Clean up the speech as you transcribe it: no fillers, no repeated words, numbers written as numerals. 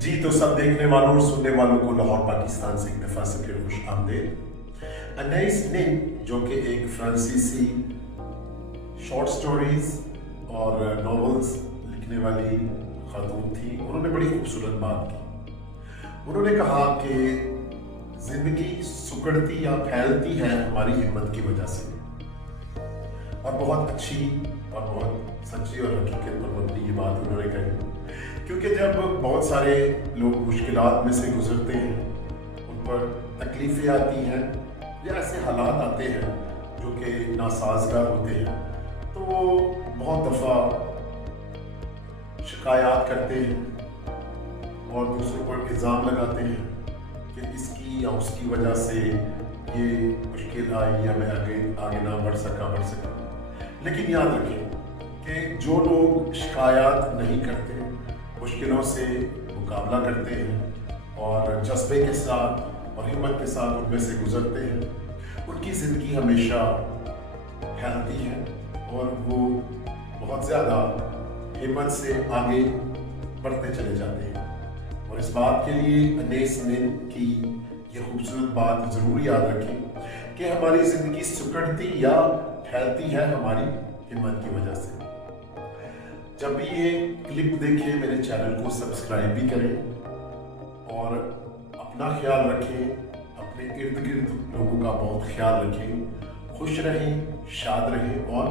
جی تو سب دیکھنے والوں اور سننے والوں کو لاہور پاکستان سے ایک دفعہ سے پھر خوش آمدید۔ انیس نن جو کہ ایک فرانسیسی شارٹ سٹوریز اور ناولز لکھنے والی خاتون تھی، انہوں نے بڑی خوبصورت بات کی۔ انہوں نے کہا کہ زندگی سکڑتی یا پھیلتی ہے ہماری ہمت کی وجہ سے، اور بہت اچھی اور بہت سچی اور حقیقت پر مبنی یہ بات انہوں نے کہی، کیونکہ جب بہت سارے لوگ مشکلات میں سے گزرتے ہیں، ان پر تکلیفیں آتی ہیں یا ایسے حالات آتے ہیں جو کہ ناسازگار ہوتے ہیں، تو وہ بہت دفعہ شکایات کرتے ہیں اور دوسروں پر الزام لگاتے ہیں کہ اس کی یا اس کی وجہ سے یہ مشکل آئی یا میں آگے نہ بڑھ سکا۔ لیکن یاد رکھیں کہ جو لوگ شکایات نہیں کرتے، مشکلوں سے مقابلہ کرتے ہیں اور جذبے کے ساتھ اور ہمت کے ساتھ ان میں سے گزرتے ہیں، ان کی زندگی ہمیشہ پھیلتی ہے اور وہ بہت زیادہ ہمت سے آگے بڑھتے چلے جاتے ہیں۔ اور اس بات کے لیے انیس نن کی یہ خوبصورت بات ضرور یاد رکھیں کہ ہماری زندگی سکڑتی یا پھیلتی ہے ہماری ہمت کی وجہ سے۔ جب بھی یہ کلپ دیکھیں میرے چینل کو سبسکرائب بھی کریں اور اپنا خیال رکھیں، اپنے ارد گرد لوگوں کا بہت خیال رکھیں، خوش رہیں، شاد رہیں اور